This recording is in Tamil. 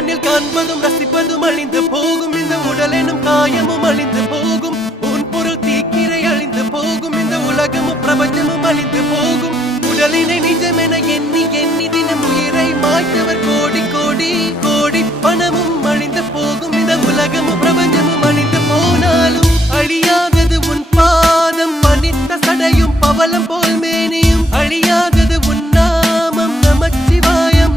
கண்ணில் காண்பதும் ரசிப்பதும் அழிந்து போகும் இந்த உடல் எனும் காயமும் அழிந்து போகும் உன் பொருள் தீக்கிரை அழிந்து போகும் இந்த உலகமும் பிரபஞ்சமும் அழிந்து போகும் உடலினை நிஜமென எண்ணி எண்ணி தினம் உயிரை